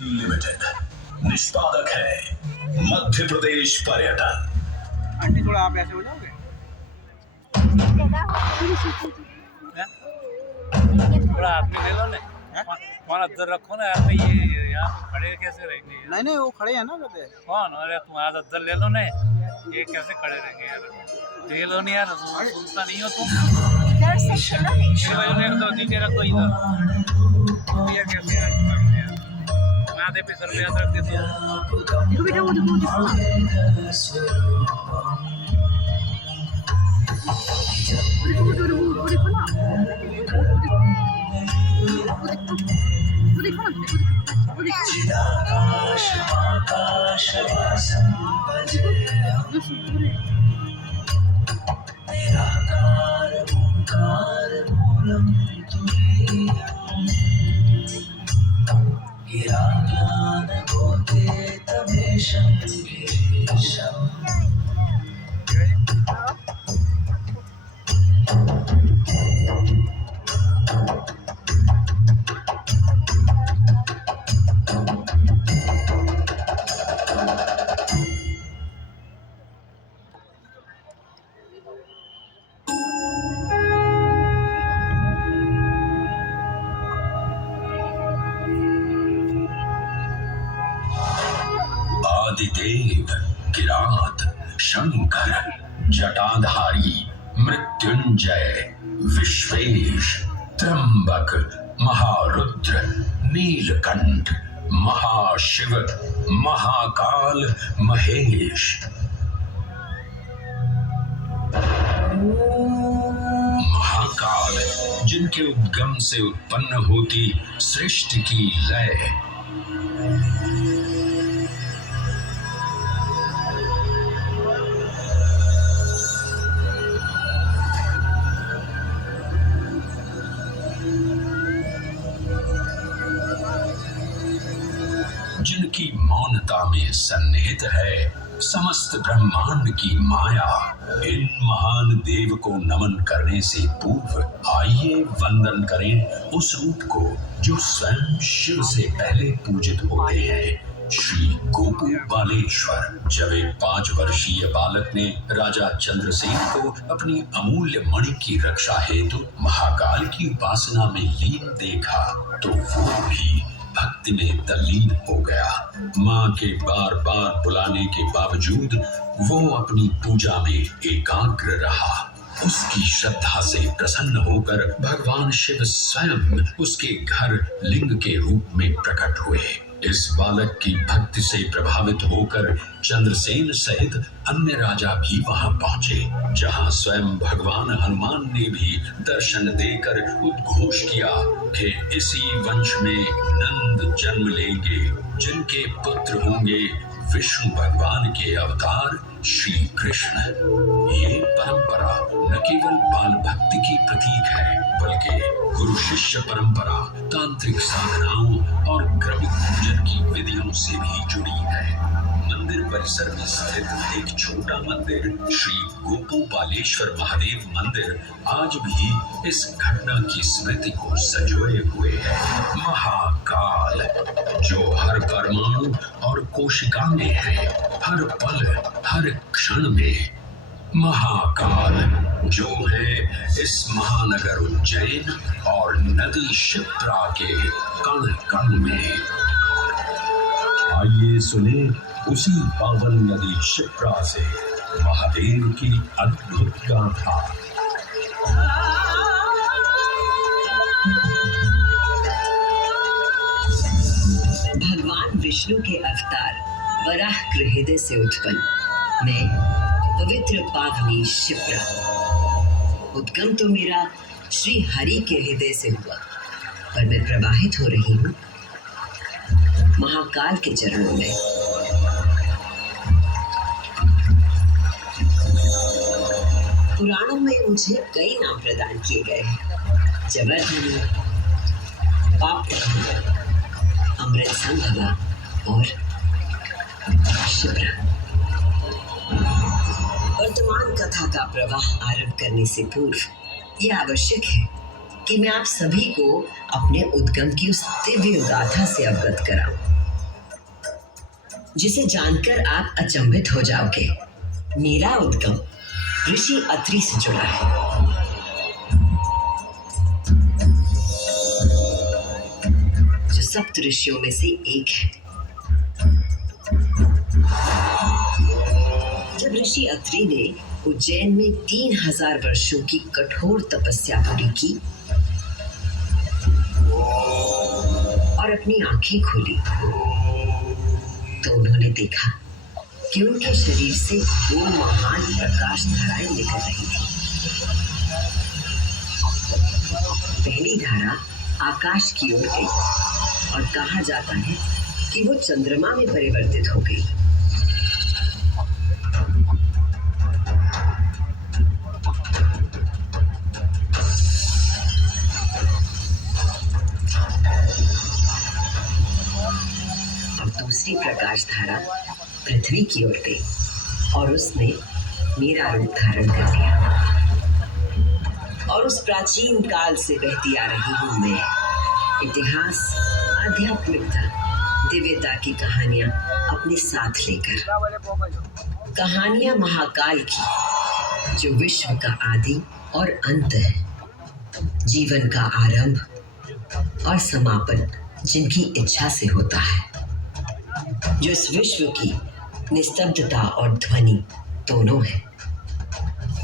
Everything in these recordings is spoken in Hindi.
लिमिटेड निष्पादक है मध्य प्रदेश पर्यटन। आंटी थोड़ा आप ऐसे हो जाओगे? थोड़ा हाथ में ले लो ना, वहाँ अंदर रखो ना यार। ये यहाँ खड़े कैसे रहेंगे यार? नहीं वो खड़े हैं ना कहते। कौन? अरे तुम हाथ अंदर ले लो ना, ये कैसे खड़े रहेंगे यार? ले लो नहीं यार, सुनता नहीं हो तुम। इधर से चलो नीचे रख दो इधर। ये कैसे यार? माथे पे सर पे हाथ रख देते हो। देखो बेटा, वो देखो वो देखो ना, वो देखो आदिदेव, किरात, शंकर, जटाधारी, मृत्युंजय, विश्वेश, त्र्यंबक, महारुद्र, नीलकंठ, महाशिव, महाकाल, महेश। महाकाल जिनके उद्गम से उत्पन्न होती सृष्टि की लय। जिनकी मौनता में सन्निहित है समस्त ब्रह्मांड की माया। इन महान देव को नमन करने से पूर्व आइए वंदन करें उस रूप को जो स्वयं शिव से पहले पूजित होते हैं, श्री गोपू बालेश्वर। जब एक 5 वर्षीय बालक ने राजा चंद्रसेन को अपनी अमूल्य मणि की रक्षा हेतु महाकाल की उपासना में लीन देखा तो वो भी भक्ति में तल्लीन हो गया। माँ के बार बार बुलाने के बावजूद वो अपनी पूजा में एकाग्र रहा। उसकी श्रद्धा से प्रसन्न होकर भगवान शिव स्वयं उसके घर लिंग के रूप में प्रकट हुए। इस बालक की भक्ति से प्रभावित होकर चंद्रसेन सहित अन्य राजा भी वहां पहुंचे, जहां स्वयं भगवान हनुमान ने भी दर्शन देकर उद्घोष किया कि इसी वंश में नंद जन्म लेंगे, जिनके पुत्र होंगे विष्णु भगवान के अवतार श्री कृष्ण। ये परंपरा न केवल बाल भक्ति की प्रतीक है, बल्कि गुरु शिष्य परंपरा, तांत्रिक साधनाओं और क्रमिक पूजन की विधियों से भी जुड़ी है। मंदिर परिसर में स्थित एक छोटा मंदिर श्री गोपू बालेश्वर महादेव मंदिर आज भी इस घटना की स्मृति को संजोए हुए है। महाकाल जो हर परमाणु और कोशिका में है, हर पल हर क्षण में। महाकाल जो है इस महानगर उज्जैन और नदी क्षिप्रा के कण कण में। आइए सुने उसी पावन नदी क्षिप्रा से महादेव की अद्भुत गाथा। भगवान विष्णु के अवतार वराह हृदय से उत्पन्न मैं पवित्र पावनी क्षिप्रा। उद्गम तो मेरा श्री हरि के हृदय से हुआ, पर मैं प्रवाहित हो रही हूँ महाकाल के चरणों में। पुराणों में मुझे कई नाम प्रदान किए गए हैं, जबरधनी, पाप, अमृत संभवा और क्षिप्रा। वर्तमान कथा का प्रवाह आरंभ करने से पूर्व यह आवश्यक है कि मैं आप सभी को अपने उद्गम की उस दिव्य गाथा से अवगत कराऊं। जिसे जानकर आप अचंभित हो जाओगे। मेरा उद्गम ऋषि अत्रि से जुड़ा है। जो सप्त ऋषियों में से एक है। जब ऋषि अत्रि ने उज्जैन में 3000 वर्षों की कठोर तपस्या पूरी की और अपनी आंखें खोली तो उन्होंने देखा कि उनके शरीर से 2 महान प्रकाश धाराएं निकल रही थी। पहली धारा आकाश की ओर गई और कहा जाता है कि वो चंद्रमा में परिवर्तित हो गई। दूसरी प्रकाश धारा पृथ्वी की ओर गई और उसने मेरा रूप धारण कर लिया। और उस प्राचीन काल से बहती आ रही हूं मैं, इतिहास, आध्यात्मिकता, दिव्यता की कहानियां अपने साथ लेकर। कहानियां महाकाल की, जो विश्व का आदि और अंत है, जीवन का आरंभ और समापन जिनकी इच्छा से होता है, जो इस विश्व की निस्तब्धता और ध्वनि दोनों है।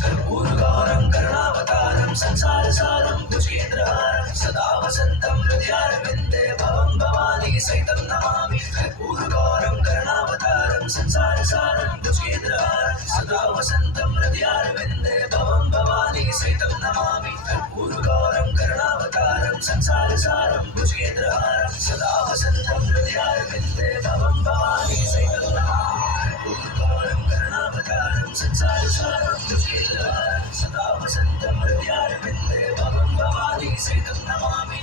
कर्पूरकारं करुणावतारं संसार सारं भुजगेन्द्रहारं सदा वसन्तं हृदयारविन्दे भवं भवानी सहितं नमामि। कर्पूरकारं करुणावतारं संसार सारं भुजगेन्द्रहारं सदा वसन्तं हृदयारविन्दे भवं भवानी सहितं नमामि। कर्पूरकारं करुणावतारं संसार सारं भुजगेन्द्रहारं सदा वसन्तं हृदयारविन्दे भवं भवानी सहितं नमामि। कर्पूरकारं करुणावतारं संसार सारं भुजगेन्द्रहारं सदा वसन्तं हृदयारविन्दे भवं भवानी सहितं नमामि।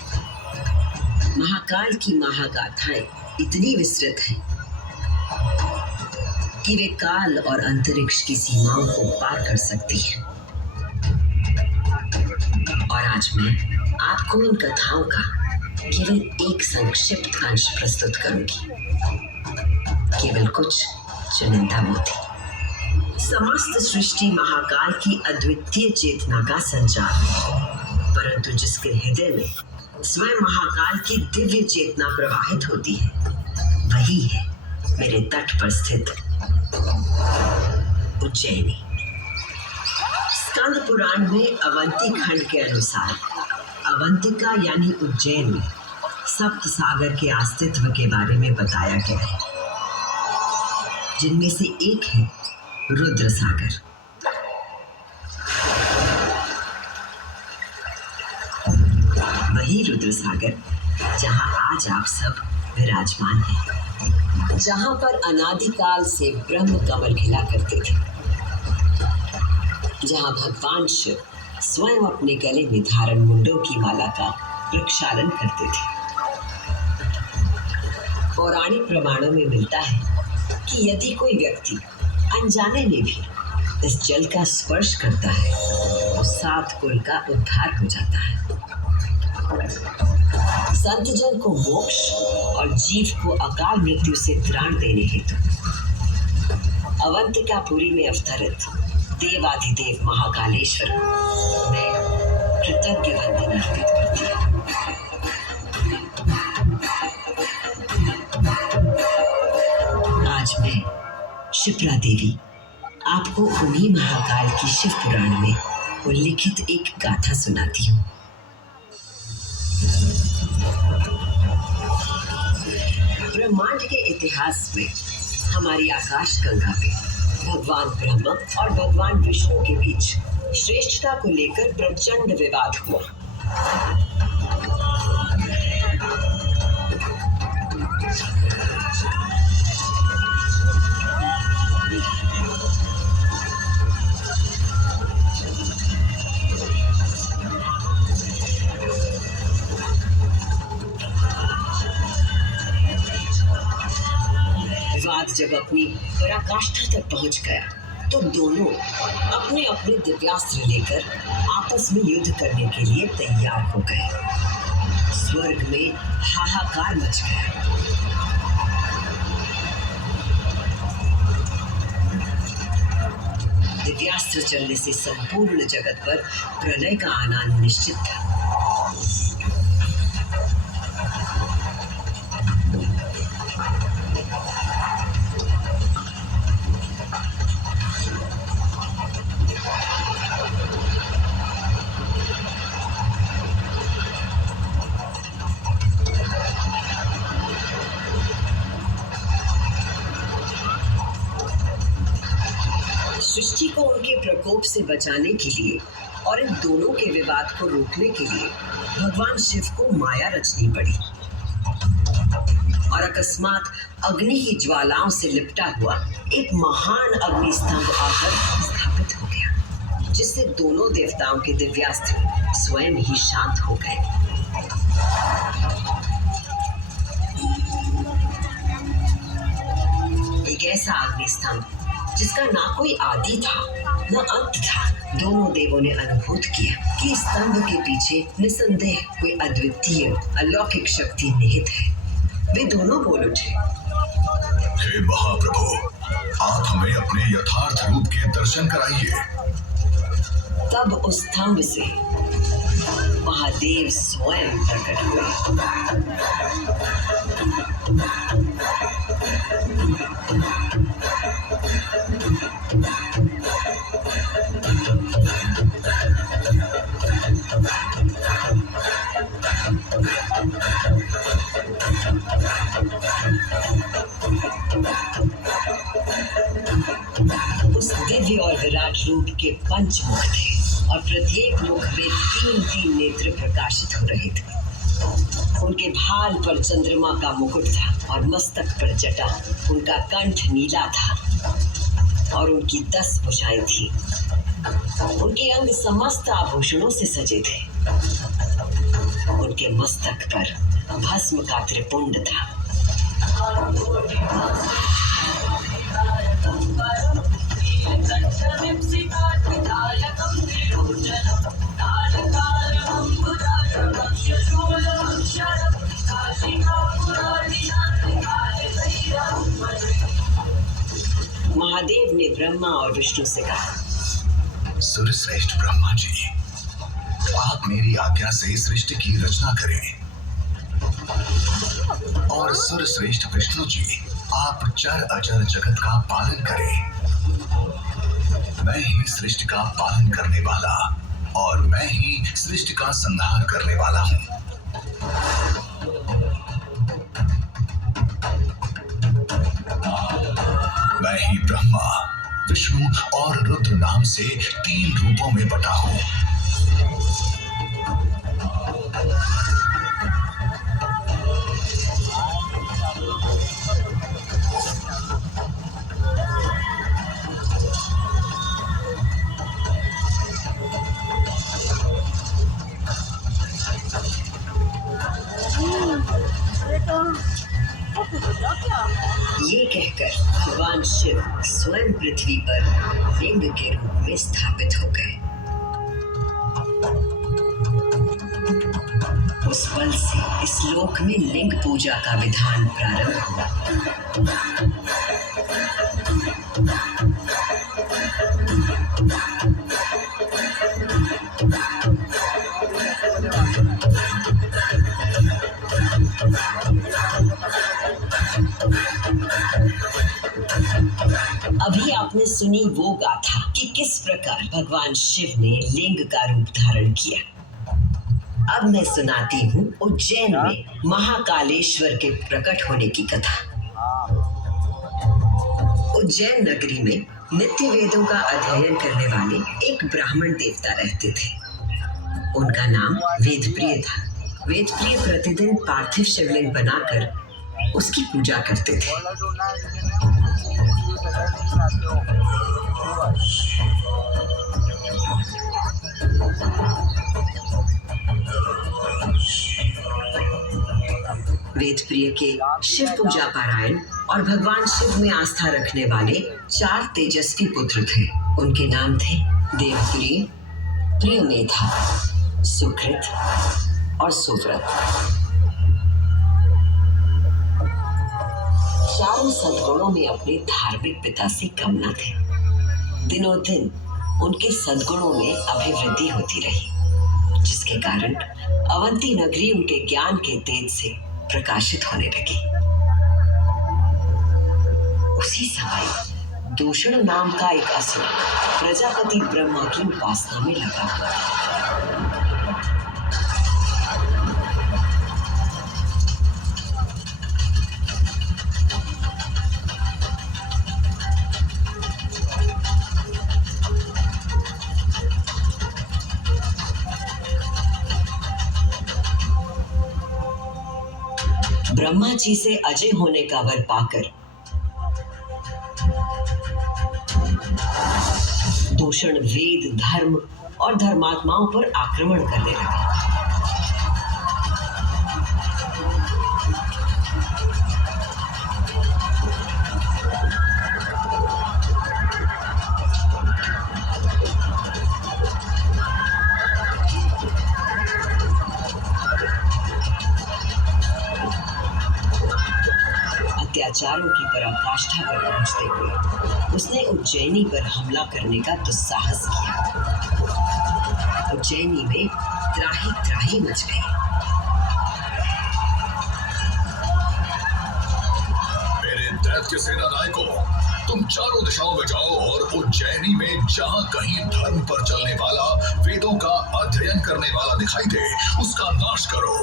महाकाल की महागाथाएं इतनी विस्तृत हैं कि वे काल और अंतरिक्ष की सीमाओं को पार कर सकती हैं। और आज मैं आपको इन कथाओं का केवल एक संक्षिप्त अंश प्रस्तुत करूंगी, केवल कुछ चुनिंदा मोती। समस्त सृष्टि महाकाल की अद्वितीय चेतना का संचार है, परंतु जिसके हृदय में स्वयं महाकाल की दिव्य चेतना प्रवाहित होती है, वही है मेरे तट पर स्थित उज्जैनी। स्कंद पुराण में अवंती खंड के अनुसार अवंतिका यानी उज्जैन में सप्त सागर के अस्तित्व के बारे में बताया गया है, जिनमें से एक है रुद्र सागर। वही रुद्र सागर जहां आज आप सब विराजमान हैं, जहां पर अनादिकाल से ब्रह्म कमल खिला करते थे, जहां भगवान शिव स्वयं अपने गले में धारण मुंडों की माला का प्रक्षालन करते थे। पौराणिक प्रमाणों में मिलता है कि यदि कोई व्यक्ति अनजाने में भी इस जल का स्पर्श करता है तो 7 कुल का उद्धार हो जाता है। संत जन को मोक्ष और जीव को अकाल मृत्यु से त्राण देने हेतु अवंतिकापुरी में अवतरित देवाधिदेव महाकालेश्वर को मैं कृतज्ञ वंदन अर्पित करती हूँ। आज मैं शिप्रा देवी आपको उन्हीं महाकाल की शिव पुराण में उल्लिखित एक गाथा सुनाती हूँ। ब्रह्मांड के इतिहास में हमारी आकाश गंगा में भगवान ब्रह्मा और भगवान विष्णु के बीच श्रेष्ठता को लेकर प्रचंड विवाद हुआ। विवाद जब अपनी पराकाष्ठा तक पहुंच गया तो दोनों अपने अपने दिव्यास्त्र लेकर आपस में युद्ध करने के लिए तैयार हो गए। स्वर्ग में हाहाकार मच गया। शास्त्र चलने से संपूर्ण जगत पर प्रलय का आना निश्चित था। सृष्टि को उनके प्रकोप से बचाने के लिए और इन दोनों के विवाद को रोकने के लिए भगवान शिव को माया रचनी पड़ी। और अकस्मात अग्नि की ज्वालाओं से लिपटा हुआ एक महान अग्निस्तंभ आकर स्थापित हो गया, जिससे दोनों देवताओं के दिव्यास्त्र स्वयं ही शांत हो गए। एक ऐसा अग्निस्तंभ जिसका ना कोई आदि था न अंत था। दोनों देवों ने अनुभूत किया कि इस स्तंभ के पीछे निसंदेह कोई अद्वितीय अलौकिक शक्ति निहित है। वे दोनों बोल उठे, हे महाप्रभु, आप हमें अपने यथार्थ रूप के दर्शन कराइए। तब उस स्तंभ से महादेव स्वयं प्रकट हुए। उस दिव्य और विराट रूप के पंच मुख थे और प्रत्येक मुख में 3-3 नेत्र प्रकाशित हो रहे थे। उनके भाल पर चंद्रमा का मुकुट था और मस्तक पर जटा। उनका कंठ नीला था और उनकी 10 भुजाएं थी। उनके अंग समस्त आभूषणों से सजे थे। उनके मस्तक पर भस्म का त्रिपुंड था। महादेव ने ब्रह्मा और विष्णु से कहा, सूर्यश्रेष्ठ ब्रह्मा जी, आप मेरी आज्ञा से सृष्टि की रचना करें और सूर्यश्रेष्ठ विष्णु जी, आप चर अचर जगत का पालन करें। मैं ही सृष्टि का पालन करने वाला और मैं ही सृष्टि का संहार करने वाला हूँ। मैं ही ब्रह्मा, विष्णु और रुद्र नाम से 3 रूपों में बटा हूँ। ये कहकर भगवान शिव स्वयं पृथ्वी पर लिंग के रूप में स्थापित हो गए। उस पल से इस लोक में लिंग पूजा का विधान प्रारंभ हुआ। अभी आपने सुनी वो गाथा कि किस प्रकार भगवान शिव ने लिंग का रूप धारण किया। अब मैं सुनाती हूँ उज्जैन में महाकालेश्वर के प्रकट होने की कथा। उज्जैन नगरी में नित्य वेदों का अध्ययन करने वाले एक ब्राह्मण देवता रहते थे। उनका नाम वेदप्रिय था। वेदप्रिय प्रतिदिन पार्थिव शिवलिंग बनाकर उसकी पूजा करते थे। वेदप्रिय के शिव पूजा पारायण और भगवान शिव में आस्था रखने वाले 4 तेजस्वी पुत्र थे। उनके नाम थे देवप्रिय, प्रियमेधा, सुकृत और सुव्रत। चारों सद्गुणों में अपने धार्मिक पिता से कम न थे। दिनों दिन उनके सद्गुणों में अभिवृद्धि होती रही, जिसके कारण अवंती नगरी उनके ज्ञान के तेज से प्रकाशित होने लगी। उसी समय दूषण नाम का एक असुर प्रजापति ब्रह्मा की उपासना में लगा हुआ था। ब्रह्मा जी से अजय होने का वर पाकर दूषण वेद, धर्म और धर्मात्माओं पर आक्रमण करने लगा। अत्याचारों की पराकाष्ठा पर पहुंचते हुए उसने उज्जैनी पर हमला करने का दुस्साहस किया। उज्जैनी में त्राही त्राही मच गई। मेरे दैत्य सेनानायकों, तुम चारों दिशाओं में जाओ और उज्जैनी में जहां कहीं धर्म पर चलने वाला, वेदों का अध्ययन करने वाला दिखाई दे, उसका नाश करो।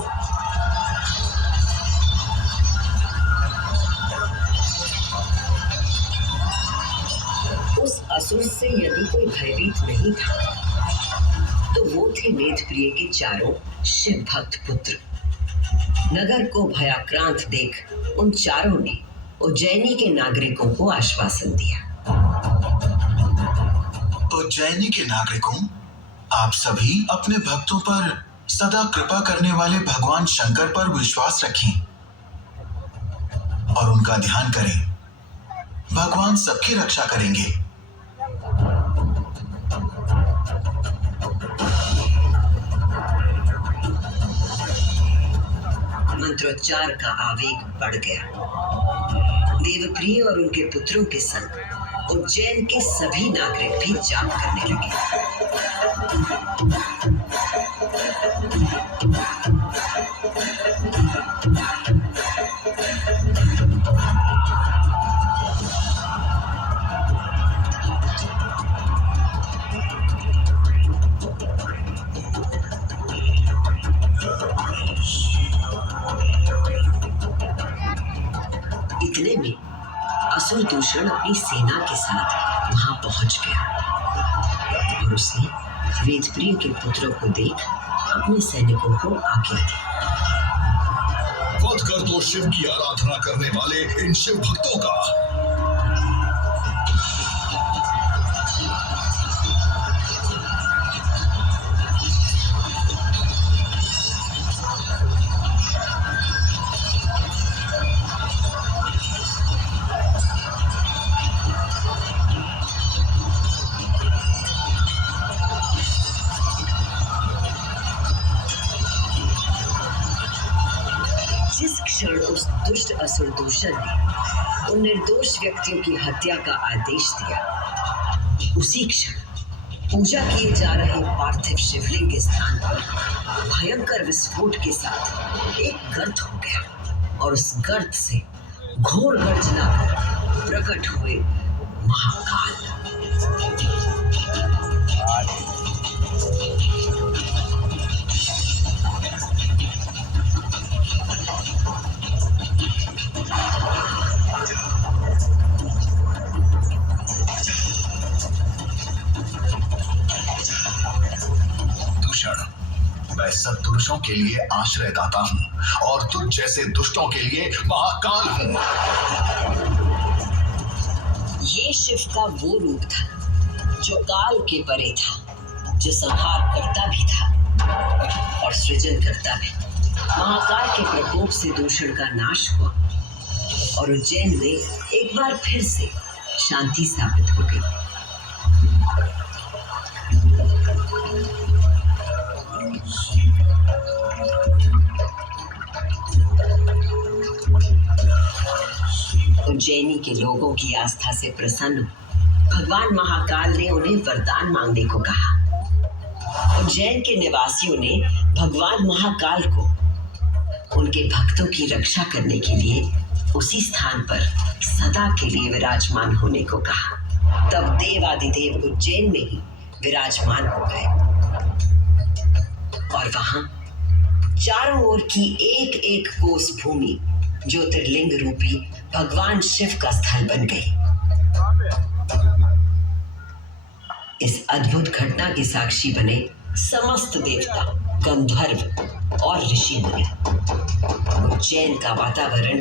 उस असुर से यदि कोई भयभीत नहीं था तो वो थे वेदप्रिय के चारों शिव भक्त पुत्र। नगर को भयाक्रांत देख उन चारों ने उज्जैनी के नागरिकों को आश्वासन दिया। उज्जैनी के नागरिकों, आप सभी अपने भक्तों पर सदा कृपा करने वाले भगवान शंकर पर विश्वास रखें और उनका ध्यान करें। भगवान सबकी रक्षा करेंगे। मंत्रोच्चार का आवेग बढ़ गया। देवप्रिय और उनके पुत्रों के संग उज्जैन के सभी नागरिक भी जाप करने लगे। इतने में असुर दूषण अपनी सेना के साथ वहां पहुंच गया और उसने वेदप्रिय के पुत्रों को देख अपने सैनिकों को आज्ञा दी। वध कर दो शिव की आराधना करने वाले इन शिव भक्तों का। जिस क्षण उस दुष्ट असुर दूषण ने उन निर्दोष व्यक्तियों की हत्या का आदेश दिया, उसी क्षण पूजा किए जा रहे पार्थिव शिवलिंग के स्थान पर भयंकर विस्फोट के साथ एक गर्त हो गया और उस गर्त से घोर गर्जना कर प्रकट हुए महाकाल। मैं सत्पुरुषों के लिए आश्रयदाता हूँ और तुझ जैसे दुष्टों के लिए महाकाल हूँ। ये शिव का वो रूप था जो काल के परे था, जो संहार करता भी था और सृजन करता भी। महाकाल के प्रकोप से दूषण का नाश हुआ और उज्जैन में एक बार फिर से शांति स्थापित हो गई। उज्जैनी के लोगों की आस्था से प्रसन्न भगवान महाकाल ने उन्हें वरदान मांगने को कहा। उज्जैन के निवासियों ने भगवान महाकाल को उनके भक्तों की रक्षा करने के लिए उसी स्थान पर सदा के लिए विराजमान होने को कहा। तब देवादिदेव उज्जैन में ही विराजमान हो गए और वहां चारों ओर की एक एक कोस भूमि ज्योतिर्लिंग रूपी भगवान शिव का स्थल बन गई। इस अद्भुत घटना की साक्षी बने समस्त देवता, गंधर्व और ऋषि मुनि। उज्जैन का वातावरण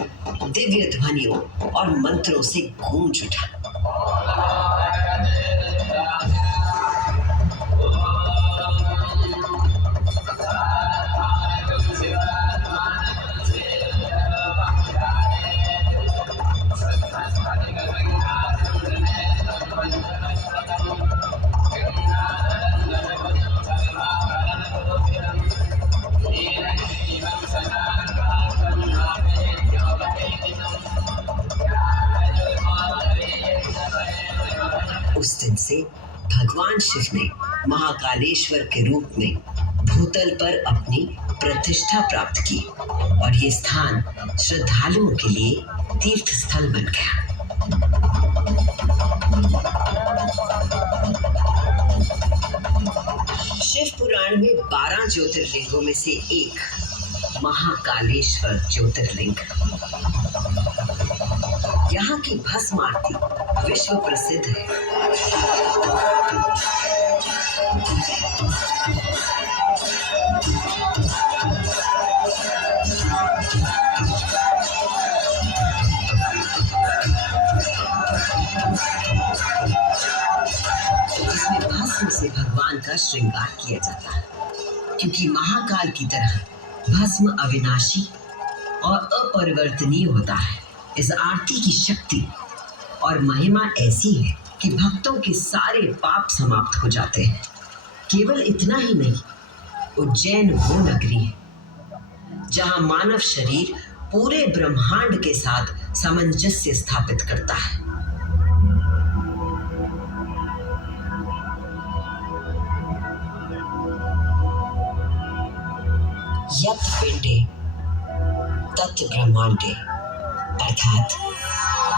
दिव्य ध्वनियों और मंत्रों से गूंज उठा। उस दिन से भगवान शिव ने महाकालेश्वर के रूप में भूतल पर अपनी प्रतिष्ठा प्राप्त की और ये स्थान श्रद्धालुओं के लिए तीर्थ स्थल बन गया। शिव पुराण में 12 ज्योतिर्लिंगों में से एक महाकालेश्वर ज्योतिर्लिंग। यहाँ की भस्म आरती विश्व प्रसिद्ध है। इसमें भस्म से भगवान का श्रृंगार किया जाता है, क्योंकि महाकाल की तरह भस्म अविनाशी और अपरिवर्तनीय होता है। इस आरती की शक्ति और महिमा ऐसी है कि भक्तों के सारे पाप समाप्त हो जाते हैं। केवल इतना ही नहीं, उज्जैन वो नगरी है जहां मानव शरीर पूरे ब्रह्मांड के साथ सामंजस्य स्थापित करता है। यत् पिंडे तत् ब्रह्मांडे, अर्थात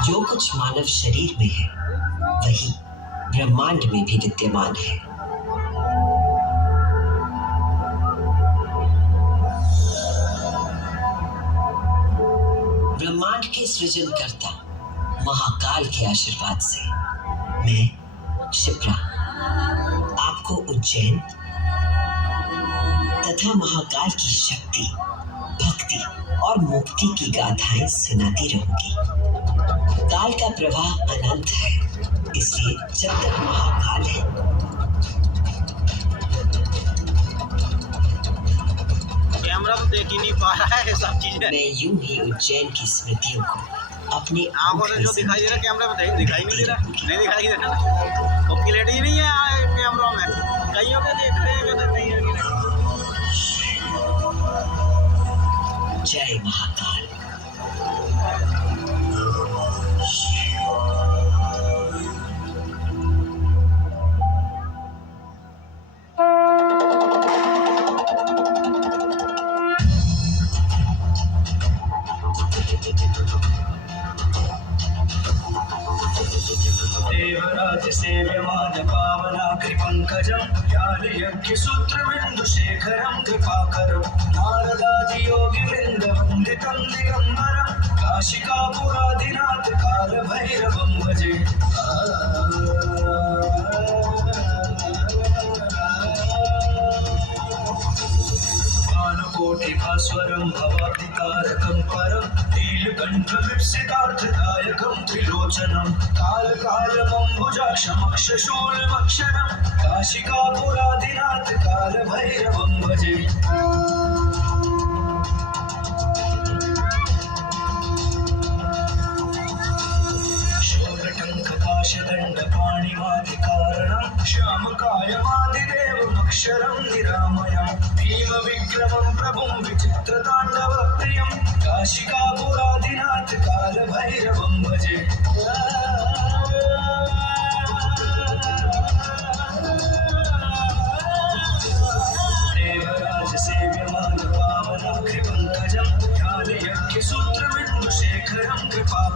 जो कुछ मानव शरीर में है वही ब्रह्मांड में भी विद्यमान है। ब्रह्मांड के सृजनकर्ता महाकाल के आशीर्वाद से मैं शिप्रा आपको उज्जैन तथा महाकाल की शक्ति, भक्ति और मुक्ति की गाथाएं सुनाती रहूंगी। काल का प्रवाह अनंत है, इसलिए जब तक महाकाल है कैमरा तो देख ही नहीं पा रहा है सब चीजें। मैं यूं ही उज्जैन की स्मृतियों को अपनी आंखों से जो दिखाई दे रहा कैमरा में दिखाई नहीं दे रहा, नहीं दिखाई दे रहा। तो क्लैरिटी ही नहीं है कैमरा में, कईयों के देख रहे हैं तो नहीं है। जय महाकाल। देवराज सेव्यमान पावनाग्रिपङ्कजं ज्ञानयज्ञसूत्रबिन्दुशेखरं कृपाकरं नारदादियोगिवृन्दवन्दितं दिगम्बरं काशिकापुरादिनाथ कालभैरवं भजे। भानुकोटिभास्वरं भवाब्धिकारकं परं नीलकण्ठविप्सितार्थदायकं त्रिलोचनं कालकालमम्बुजाक्षमक्षशूलमक्षरं काशिकापुरादिनाथ कालभैरवं भजे। शूलटङ्कपाशदण्डपाणिमादिकारणं श्यामकायमादिदेवमक्षरं निरामयं भीमविक्रमं प्रभुं विचित्रताण्डवप्रियं काशिकापुरादिनाथ कालभैरवं भजे।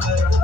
शुभकरं